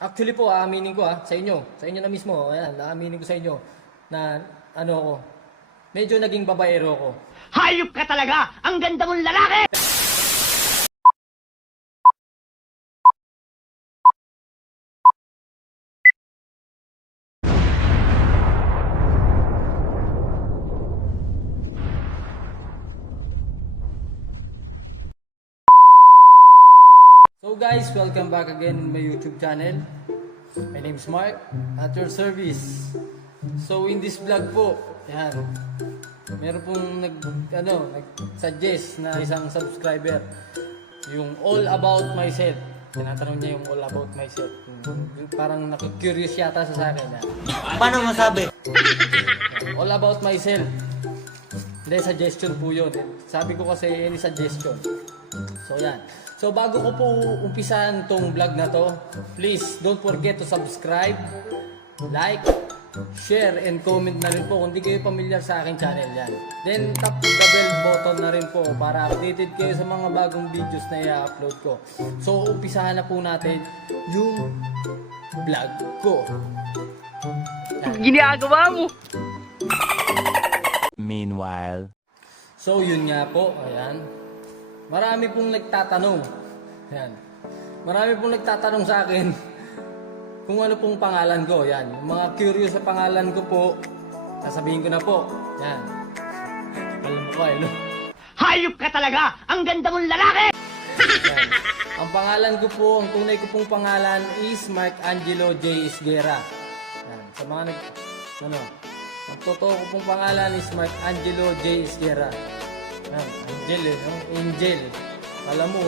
Actually po, aaminin ko sa inyo na mismo, ayan, aaminin ko sa inyo na ano ako, medyo naging babaero ko. Hayop ka talaga! Ang ganda mong lalaki! So guys, welcome back again in my YouTube channel. My name is Mark, at your service. So in this vlog po, yan, meron pong nag-suggest na isang subscriber, yung all about myself. Tinatanong niya yung all about myself. Parang nakikurious yata sa akin. Yan. Paano masabi? All about myself. Hindi, suggestion po yun. Sabi ko kasi any suggestion. So yan. So bago ko po umpisan tong vlog na to, please don't forget to subscribe, like, share, and comment na rin po kung di kayo familiar sa aking channel yan. Then tap the bell button na rin po para updated kayo sa mga bagong videos na i-upload ko. So umpisahan na po natin yung vlog ko. Ginagawa mo! Meanwhile. So yun nga po, ayan. Marami pong nagtatanong. Ayan. Marami pong nagtatanong sa akin kung ano pong pangalan ko. Ayan. Yung mga curious sa pangalan ko po, sasabihin ko na po. Ayan. Alam mo ko no? Hayop ka talaga! Ang ganda mong lalaki! Ayan. Ang pangalan ko po, ang tunay ko pong pangalan is Mark Angelo J. Isguera. Ayan. Sa mga ang totoo ko pong pangalan is Mark Angelo J. Isguera. Angel Angel. Alam mo,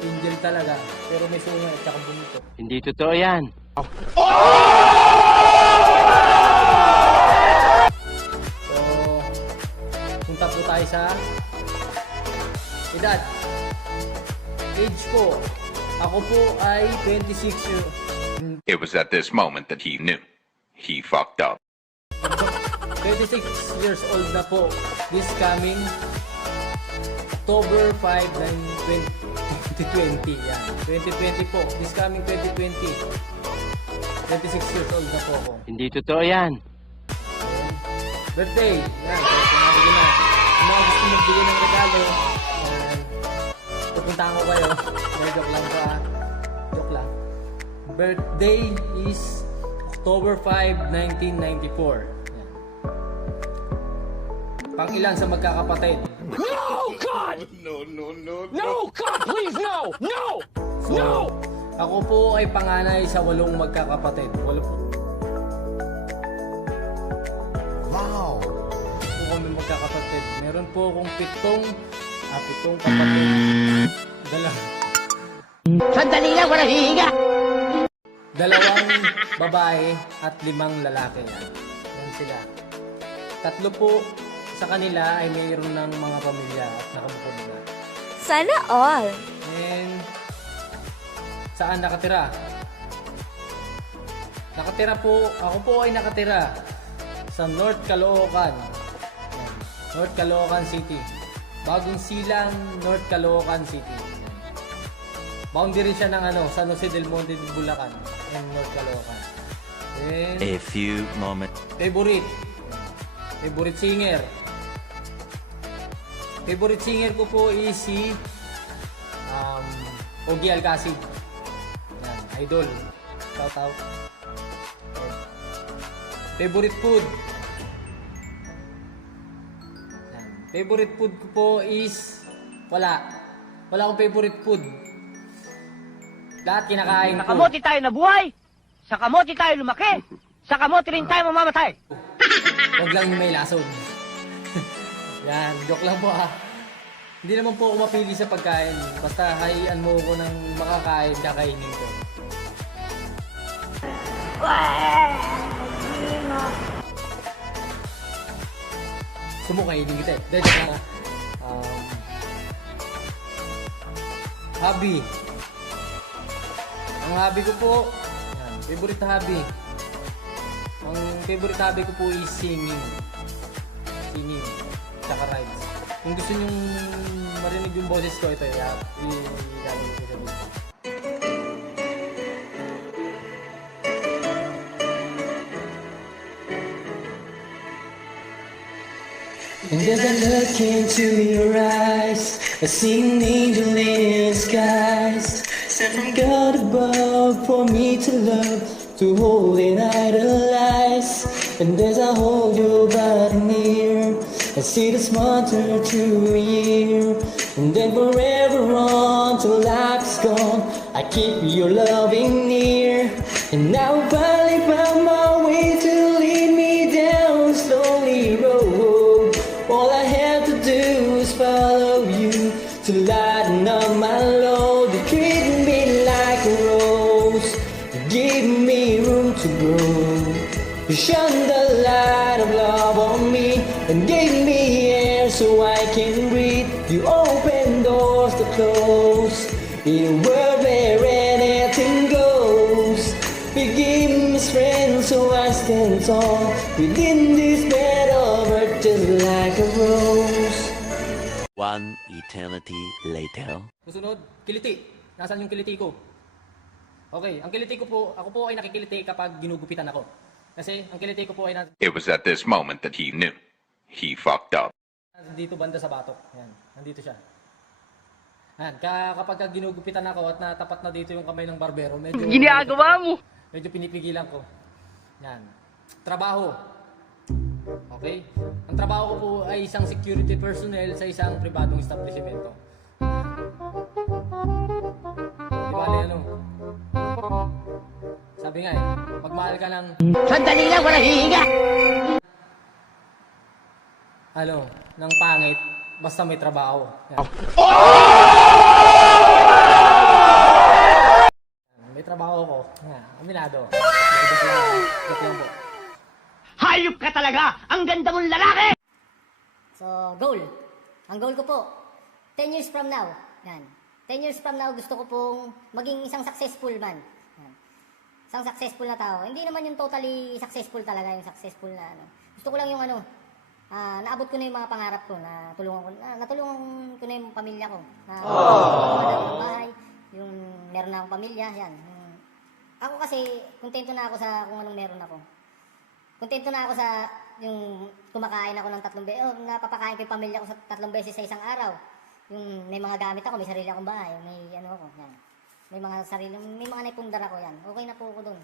angel talaga. Pero may sunga at saka bonito. Hindi totoo yan. So, punta po tayo sa edad. Age po. Ako po ay 26 years. It was at this moment that he knew. He fucked up. 26 years old na po. This coming October 5, 2020. Yan. 2020 po. This coming 2020. 26 years old na po ako. Hindi totoo yan. Birthday. Yan. Kaya sinabi na. Kung mga gusto magbigay ng regalo, yan. Pupuntahan ko kayo. Joke lang pa. Joke lang. Birthday is October 5, 1994. Yan. Pang-ilan sa magkakapatid? No, God! No, God, please, no! No! So, ako po ay panganay sa 8 magkakapatid. 8 po. Wow! Po kami magkakapatid. Meron po akong 7 kapatid. Sandali lang, walang hihinga! 2 babae at 5 lalaki. Yan sila. 3 po sa kanila ay mayroon ng mga pamilya at nakabukod na. Sana all. And saan nakatira? Nakatira po, ako po ay nakatira sa North Caloocan. Yan. North Caloocan City. Bagong Silang, North Caloocan City. Yan. Boundary siya ng San Jose del Monte, Bulacan, and North Caloocan. Then, A few moments. favorite singer. Favorite singer ko po is si Ogie Alcacid. Yan, idol. Shout out. Favorite food. Yan. Favorite food ko po is wala akong favorite food. Lahat kinakain Sa ko. kamote tayo nabuhay! Sa kamote tayo lumaki! Sa kamote rin tayo mamamatay! Huwag lang yung may lason. Yan, joke lang po Hindi naman po ako mapili sa pagkain. Basta hayian mo ko ng makakain, kakainin ko. Sumukainin kita Dahil na hobby. Ang hobby ko po, yan, favorite hobby. Ang favorite hobby ko po is singing. Tsaka rides. Kung gusto nyong marinig yung boses ko, ito, i-gagawin ko sa video. And as I look into your eyes, I see an angel in the skies, sent from God above for me to love, to hold and idolize. And as I hold your body near, I see the smile turn to a year. And then forever on till life's gone, I keep your loving near. And now I finally found my way to lead me down this lonely road. All I have to do is follow you to lighten up my load. You treat me like a rose, you give me room to grow. You shone the light of love on me and gave me air so I can breathe. You open doors to close in a world where anything goes. You give me strength so I stand tall within this bed of earth just like a rose. One eternity later. Susunod, kiliti. Nasaan yung kiliti ko? Okay, ang kiliti ko po, ako po ay nakikiliti kapag ginugupitan ako. Kasi ang kiliti ko po ay It was at this moment that he knew. He fucked up. dito banda sa batok. Yan, nandito siya. Yan, kapag ginugupitan ako at natapat na dito yung kamay ng barbero, medyo Ginagawa mo! medyo pinipigilan ko. Yan. Trabaho. Okay? Ang trabaho ko po ay isang security personnel sa isang pribadong establishmento. Di ba ano? Sabi nga magmahal ka ng Sandali lang, wala hihinga! ng pangit, basta may trabaho. Yan. May trabaho ko. Yan, aminado. Joke lang po. Hayop ka talaga! Ang ganda mong lalaki! So, goal. Ang goal ko po, 10 years from now. Yan. 10 years from now, gusto ko pong maging isang successful man. Yan. Isang successful na tao. Hindi naman yung totally successful talaga, yung successful na ano. Gusto ko lang yung naabot ko na yung mga pangarap ko, natulungan ko na yung pamilya ko. Wala ng bahay, yung meron na akong pamilya, yan. Ako kasi, kontento na ako sa kung anong meron ako. Kontento na ako sa yung kumakain ako ng 3 beses, napapakain ko yung pamilya ko sa 3 beses sa isang araw. Yung may mga gamit ako, may sarili akong bahay, may yan. May mga naipundar ako yan. Okay na po ako doon.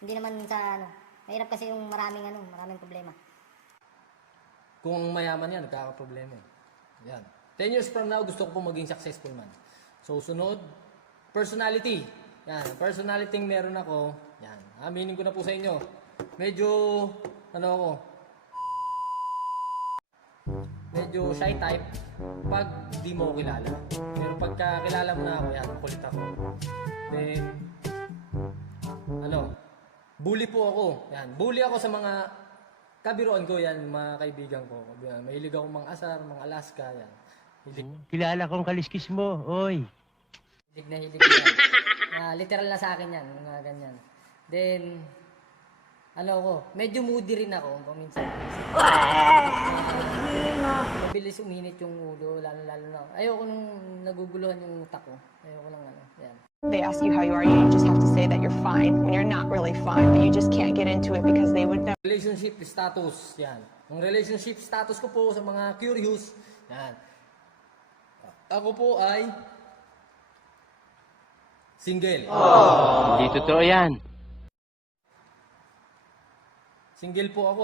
Hindi naman sa mahirap kasi yung maraming problema. Kung mayaman yan, nagkakaproblema. Yan. 10 years from now, gusto ko po maging successful man. So, sunod, personality. Yan, personality meron ako. Yan, aminin ko na po sa inyo. Medyo, medyo shy type pag di mo ko kilala. Pero pagka kilala mo na ako, yan, makulit ako. Then, bully po ako. Yan, bully ako sa mga kabiruan ko, yan, mga kaibigan ko. Yan, mahilig ako mga asar, mga Alaska, yan. Kilala kong kaliskis mo, oy. Hilig na hilig yan. Literal na sa akin yan, mga ganyan. Then, medyo moody rin ako paminsan. Mabilis uminit yung ulo, lalo na. Ayoko nung naguguluhan yung utak ko. Ayoko lang yan. They ask you how you are, you just have to say that you're fine when you're not really fine, but you just can't get into it because they would never. Relationship status, yan. Ang relationship status ko po sa mga curious, yan. Ako po ay single. Hindi totoo yan. Single po ako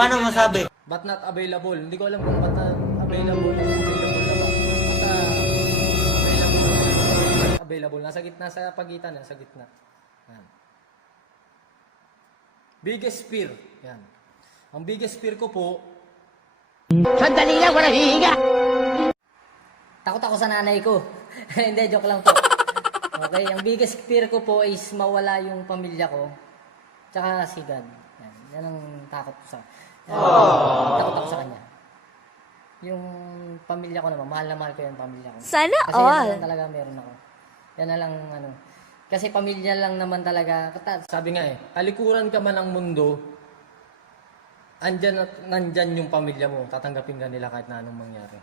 Paano masabi? but not available. Hindi ko alam kung ba't not available na ba. Basta available. Nasa gitna, sa pagitan, nasa gitna. Yan. Biggest fear. Yan. Ang biggest fear ko po, Sandali lang, wala hihinga! Takot ako sa nanay ko. Hindi, joke lang po. Okay, ang biggest fear ko po is mawala yung pamilya ko. Tsaka si God. Yan ang takot ko takot ako sa kanya. Yung pamilya ko naman, mahal na mahal ko yung pamilya ko. Sana Kasi yan all. lang talaga meron ako. Yan na lang Kasi pamilya lang naman talaga. sabi nga talikuran ka man ang mundo, andyan at nandyan yung pamilya mo. Tatanggapin ka nila kahit na anong mangyari.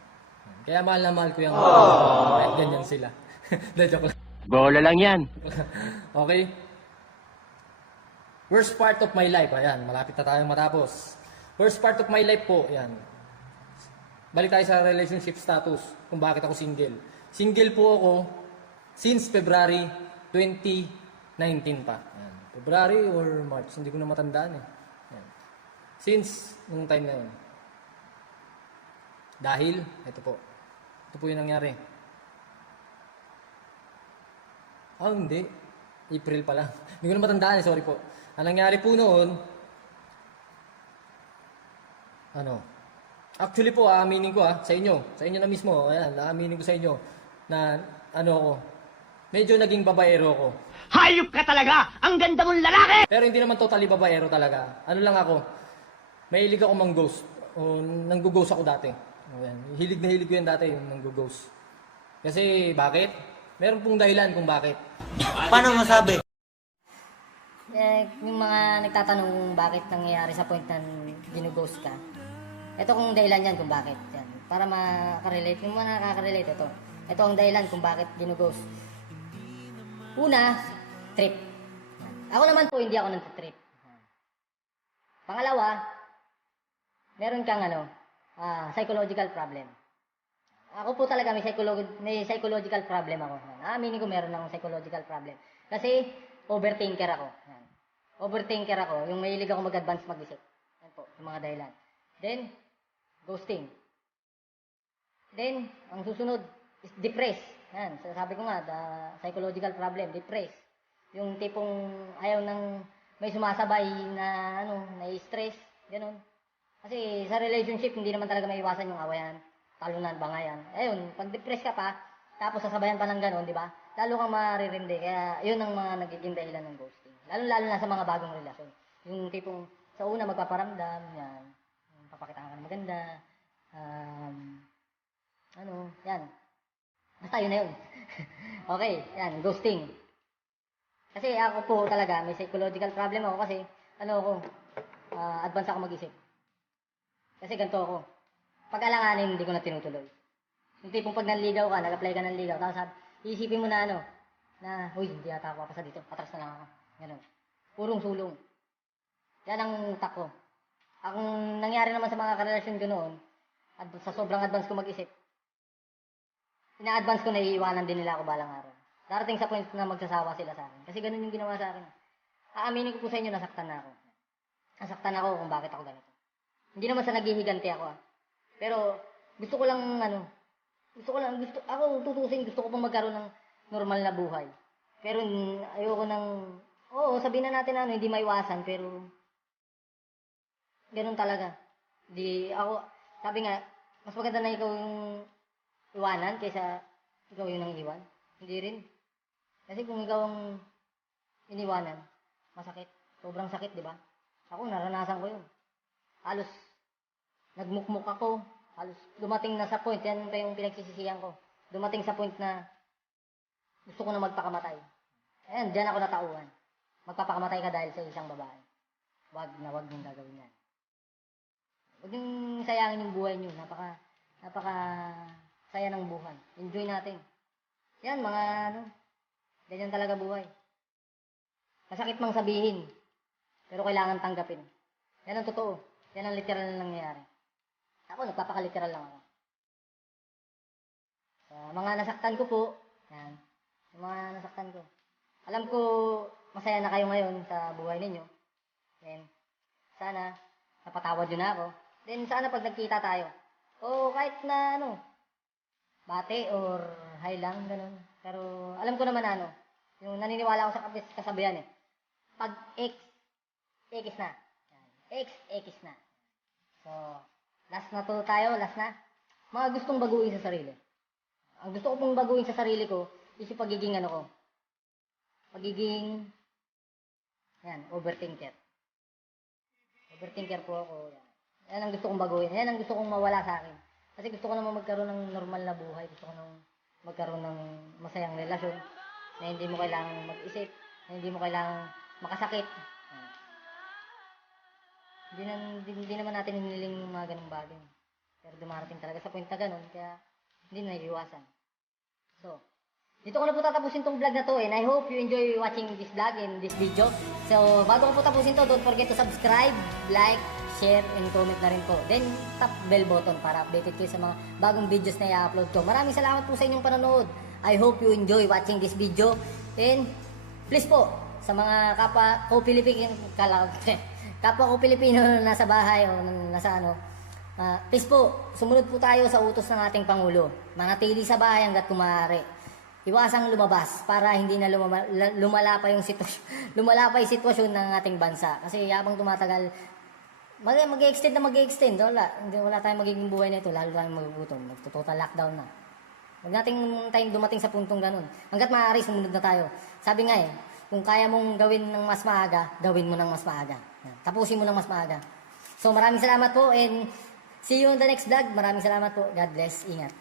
Kaya mahal na mahal ko yung kahit ganyan sila. Hindi, joke lang. Bola lang yan. Okay? Worst part of my life. Ayan, malapit na tayong matapos. Worst part of my life po. Ayan. balik tayo sa relationship status, kung bakit ako single. Single po ako since February 2019 pa. Yan. February or March, hindi ko na matandaan eh. Yan. Since nung time na yun. Dahil, ito po yung nangyari. Hindi. April pala. Hindi ko na matandaan eh, sorry po. Ang nangyari po noon, actually po, aaminin ko sa inyo na mismo, ayan, aaminin ko sa inyo, na, medyo naging babaero ko. Hayop ka talaga! Ang ganda mong lalaki! Pero hindi naman totally babaero talaga. Ano lang ako, mahilig ako mang-ghost. O, nanggo-ghost ako dati. Ayan, hilig na hilig ko yan dati, yung nanggo-ghost. Kasi, bakit? Meron pong dahilan kung bakit. Paano masabi? Yung mga nagtatanong kung bakit nangyayari sa point na ginughost ka, ito kung dahilan yan kung bakit. Yan. Para makarelate, yung mga nakaka-relate ito. Ito ang dahilan kung bakit ginughost. Una, trip. Yan. Ako naman po, hindi ako nag-trip. Pangalawa, meron kang psychological problem. Ako po talaga may psychological problem ako. Aaminin ko meron akong psychological problem. Kasi overthinker ako. Yan. Overthinker ako. Yung mahilig ako mag-advance mag-isip. Yan po, yung mga dahilan. Then, ghosting. Then, ang susunod is depressed. Yan, sabi ko nga, psychological problem, depressed. Yung tipong ayaw ng may sumasabay na na-stress, ganun. Kasi sa relationship, hindi naman talaga maiwasan yung awayan, talunan, bangayan. Ayun, pag depressed ka pa, tapos sasabayan pa ng ganun, di ba? Lalo kang maririndi. Kaya yun ang mga nagiging dahilan ng ghosting. Lalo na sa mga bagong relasyon. Yung tipong sa una magpaparamdam, yan. Papakita ka na maganda. Yan. Basta yun na yun. Okay, yan, ghosting. Kasi ako po talaga, may psychological problem ako kasi, advance ako mag-isip. Kasi ganito ako. Pag alanganin, hindi ko na tinutuloy. Yung tipong pag nanligaw ka, nag-apply ka ng ligaw, tapos iisipin mo na huy, hindi ata ako papasa dito, patras na lang ako. Ganun. Purong sulong. Yan ang utak ko. Ang nangyari naman sa mga karelasyon ko noon, sa sobrang advance ko mag-isip, ina-advance ko na iiwanan din nila ako balang araw. Darating sa point na magsasawa sila sa akin. Kasi ganun yung ginawa sa akin. Aaminin ko po sa inyo, nasaktan na ako. Nasaktan ako kung bakit ako ganito. Hindi naman sa naghihiganti ako Pero gusto ko lang ako tutusin, gusto ko pang magkaroon ng normal na buhay. Pero ayoko sabihin na natin hindi maiwasan, pero ganun talaga. Sabi nga, mas maganda na ikaw yung iwanan kaysa ikaw yung nang iwan. Hindi rin. Kasi kung ikaw ang iniwanan, masakit. Sobrang sakit, di ba? Ako, naranasan ko yun. Halos, nagmukmuk ako. Halos, dumating na sa point, yan pa yung pinagsisisihan ko. Dumating sa point na gusto ko na magpakamatay. Ayan, dyan ako natauhan. Magpapakamatay ka dahil sa isang babae. Wag niyong gagawin yan. Huwag niyong sayangin yung buhay niyo. Napaka saya ng buhay. Enjoy natin. Yan, ganyan talaga buhay. Masakit mang sabihin, pero kailangan tanggapin. Yan ang totoo. Yan ang literal na nangyayari. Ako, nagpapaka-literal lang ako. Sa mga nasaktan ko po, yan, yung mga nasaktan ko. Alam ko, masaya na kayo ngayon sa buhay ninyo. Then, sana, napatawad nyo na ako. Then, sana pag nagkita tayo, kahit na bate or high lang, ganun. Pero, alam ko naman yung naniniwala ako sa kasabihan pag X na. X na. So, last na to tayo, last na. Mga gustong baguhin sa sarili. Ang gusto ko pong baguhin sa sarili ko, is yung pagiging overthinker. Overthinker po ako. Yan ang gusto kong baguhin. Yan ang gusto kong mawala sa akin. Kasi gusto ko naman magkaroon ng normal na buhay. Gusto ko nang magkaroon ng masayang relasyon na hindi mo kailangan mag-isip, na hindi mo kailangan makasakit. Hindi naman natin hiniling yung mga ganung bagay. Pero dumarating talaga sa point na ganun, kaya hindi na iiwasan. So, Dito ko na po tatapusin tong vlog na to and I hope you enjoy watching this vlog and this video. So, bago ko po tapusin to, don't forget to subscribe, like, share, and comment na rin po. Then, tap bell button para updated kayo sa mga bagong videos na i-upload ko. Maraming salamat po sa inyong panonood. I hope you enjoy watching this video. And, please po, sa mga kapwa ko Pilipino na nasa bahay o nasa ano, please po, sumunod po tayo sa utos ng ating Pangulo. Manatili sa bahay hanggat kumaaari. Iwasang lumabas para hindi na lumala pa yung sitwasyon ng ating bansa. Kasi habang tumatagal, mag-extend. Wala tayong magiging buhay nito, lalo tayong magugutom. Magto-total lockdown na. Huwag nating tayong dumating sa puntong ganun. Hanggat maaari, sumunod na tayo. Sabi nga kung kaya mong gawin ng mas maaga, gawin mo ng mas maaga. Tapusin mo ng mas maaga. So maraming salamat po and see you on the next vlog. Maraming salamat po. God bless. Ingat.